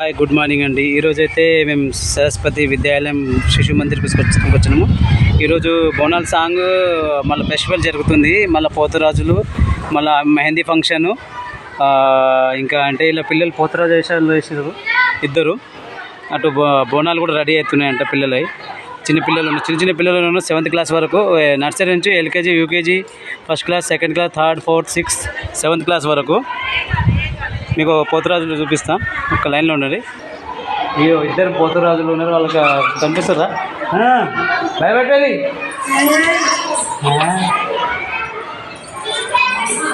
Hi, good morning అండి. ఈరోజైతే మేము సరస్వతి విద్యాలయం శిశు మందిర్కి వచ్చినాము. ఈరోజు బోనాల్ సాంగ్ మళ్ళీ ఫెస్టివల్ జరుగుతుంది. మళ్ళీ పోతురాజులు, మళ్ళీ మెహందీ ఫంక్షను, ఇంకా అంటే ఇలా పిల్లలు పోతురాజు వేషాలు వేసారు ఇద్దరు. అటు బోనాలు కూడా రెడీ అవుతున్నాయంట. చిన్న పిల్లలు 7th క్లాస్ వరకు, నర్సరీ నుంచి LKG, UKG, first class, second class, third, fourth, 6th, 7th class వరకు. మీకు పోతురాజులు చూపిస్తాం, ఒక లైన్లో ఉండండి. అయ్యో, ఇద్దరు పోతురాజులు ఉన్నారు. వాళ్ళకి కనిపిస్తుందా? భయపెట్టాలి,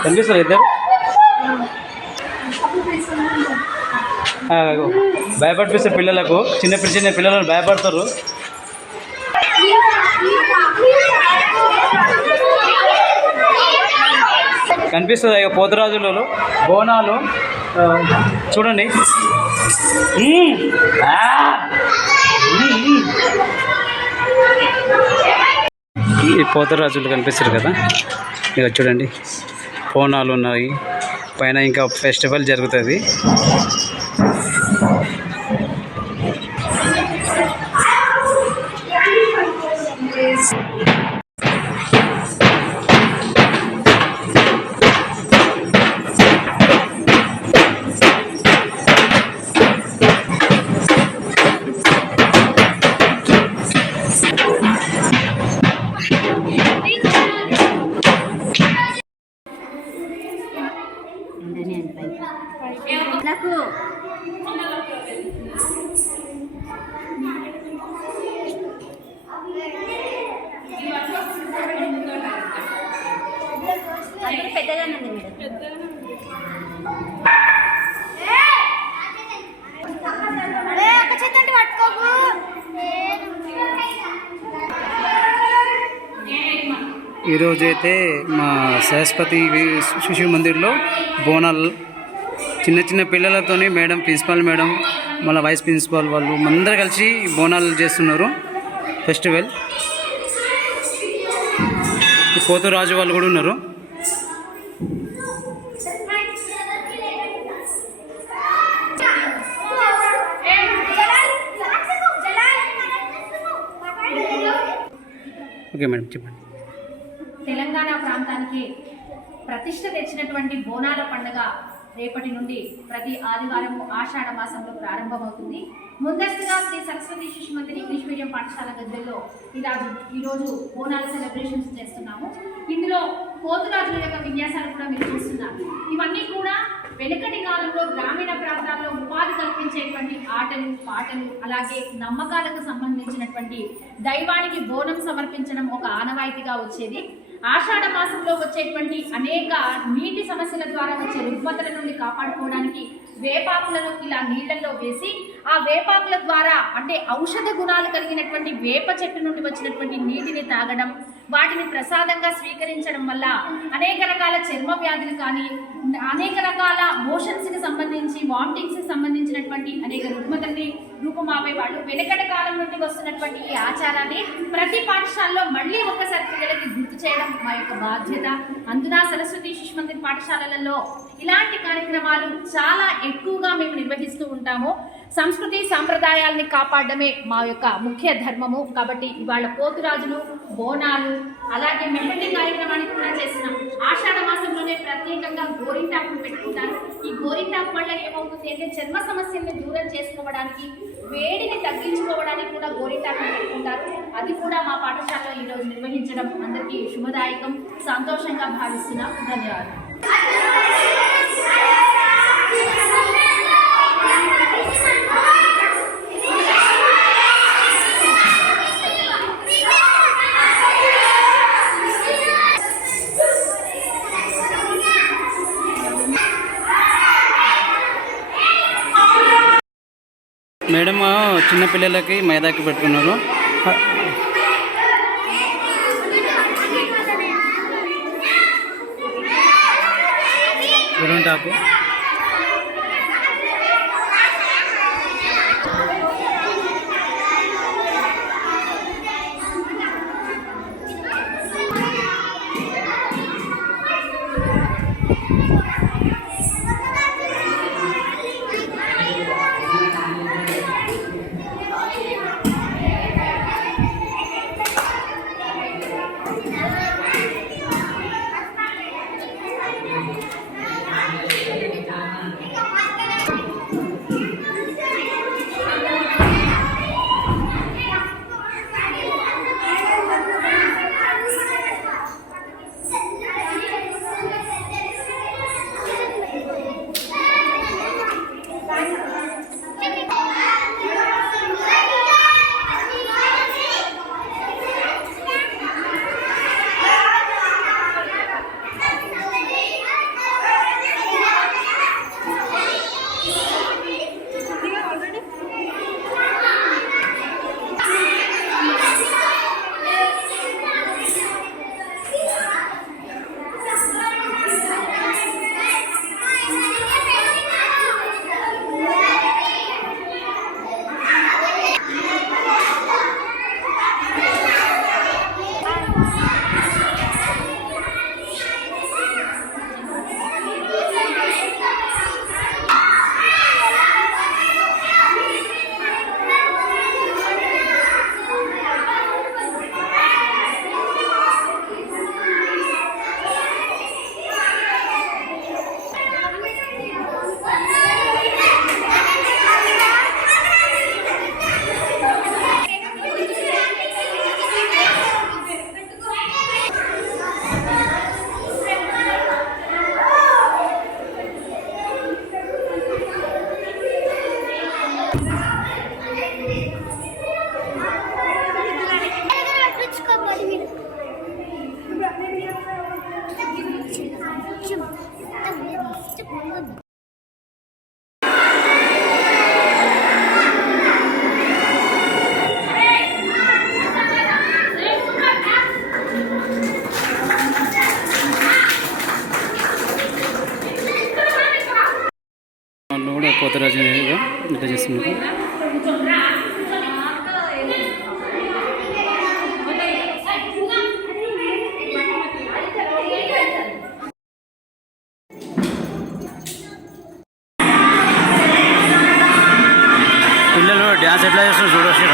కనిపిస్తారు ఇద్దరు. భయపడిపిస్తారు పిల్లలకు, చిన్న పిల్లలను భయపడతారు. కనిపిస్తుంది ఇక పోతురాజులలో బోనాలు చూడండి. ఈ పోతురాజులు కనిపిస్తారు కదా, ఇక చూడండి బోనాలు ఉన్నాయి పైన. ఇంకా ఫెస్టివల్ జరుగుతుంది. ఈరోజైతే మా సరస్వతి శిశు మందిర్లో బోనాలు చిన్న పిల్లలతోని మేడం, ప్రిన్సిపాల్ మేడం, మళ్ళీ వైస్ ప్రిన్సిపాల్ వాళ్ళు అందరూ కలిసి బోనాలు చేస్తున్నారు. ఫెస్టివల్ పోతురాజు వాళ్ళు కూడా ఉన్నారు. ఓకే మేడం, చెప్పండి. తెలంగాణ ప్రాంతానికి ప్రతిష్ట తెచ్చినటువంటి బోనాల పండుగ రేపటి నుండి ప్రతి ఆదివారం ఆషాఢ మాసంలో ప్రారంభమవుతుంది. ముందస్తుగా శ్రీ సరస్వతి శిశు మందిర్ ఇంగ్లీష్ మీడియం పాఠశాల గద్దెల్లో ఈరోజు బోనాల సెలబ్రేషన్స్ చేస్తున్నాము. ఇందులో పోతురాజుల యొక్క విన్యాసాలు కూడా మీరు చూస్తున్నారు. ఇవన్నీ కూడా వెనుకటి కాలంలో గ్రామీణ ప్రాంతాల్లో ఉపాధి కల్పించేటువంటి ఆటలు, పాటలు, అలాగే నమ్మకాలకు సంబంధించినటువంటి దైవానికి బోనం సమర్పించడం ఒక ఆనవాయితీగా వచ్చేది. ఆషాఢ మాసంలో వచ్చేటువంటి అనేక నీటి సమస్యల ద్వారా వచ్చే రుగ్మతల నుండి కాపాడుకోవడానికి వేపాకులను ఇలా నీళ్లలో వేసి, ఆ వేపాకుల ద్వారా అంటే ఔషధ గుణాలు కలిగినటువంటి వేప చెట్టు నుండి వచ్చినటువంటి నీటిని తాగడం, వాటిని ప్రసాదంగా స్వీకరించడం వల్ల అనేక రకాల చర్మ వ్యాధులు కానీ, అనేక రకాల మోషన్స్కి సంబంధించి, వామిటింగ్స్కి సంబంధించినటువంటి అనేక రుగ్మతల్ని రూపమాపేవాళ్ళు. వెనకటి కాలం నుండి వస్తున్నటువంటి ఈ ఆచారాన్ని ప్రతి పాఠశాలలో మళ్ళీ ఒకసారి పిల్లలకి గుర్తు చేయడం మా యొక్క బాధ్యత. అందున సరస్వతి శిశు మందిర్ పాఠశాలలలో ఇలాంటి కార్యక్రమాలు చాలా ఎక్కువగా మేము నిర్వహిస్తూ ఉంటాము. సంస్కృతి సాంప్రదాయాల్ని కాపాడడమే మా యొక్క ముఖ్య ధర్మము. కాబట్టి ఇవాళ పోతురాజులు, బోనాలు, అలాగే మెహందీ కార్యక్రమానికి కూడా చేస్తున్నాం. ఆషాఢ మాసంలోనే ప్రత్యేకంగా గోరింటాకును పెట్టుకుంటారు. ఈ గోరింటాకు వల్ల ఏమవుతుంది అంటే చర్మ సమస్యల్ని దూరం చేసుకోవడానికి, వేడిని తగ్గించుకోవడానికి కూడా గోరింటాకును పెట్టుకుంటారు. అది కూడా మా పాఠశాలలో ఈరోజు నిర్వహించడం అందరికీ శుభదాయకం, సంతోషంగా భావిస్తున్నాం. ధన్యవాదాలు. మేడం చిన్నపిల్లలకి మైదాకి పెట్టుకున్నారు. గురుంటాకు వాళ్ళు కూడా పోతరాజు ఇట్లా చేస్తున్నారు. పిల్లలు డ్యాన్స్ ఎట్లా చేస్తున్నారు చూడొచ్చు.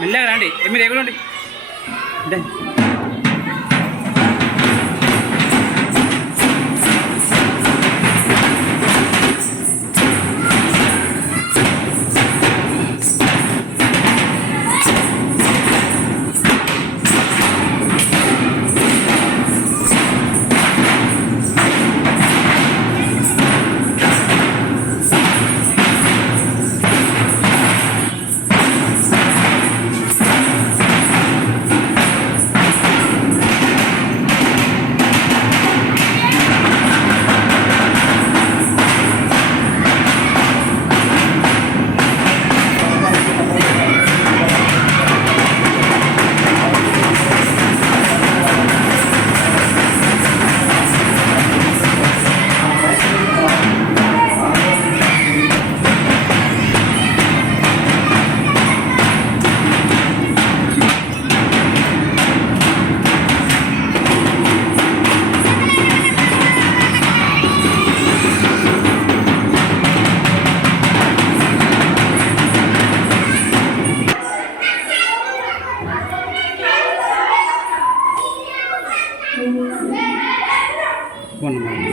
మెల్లగా రండి, మీరు ఎగురండి. అంటే మొన్న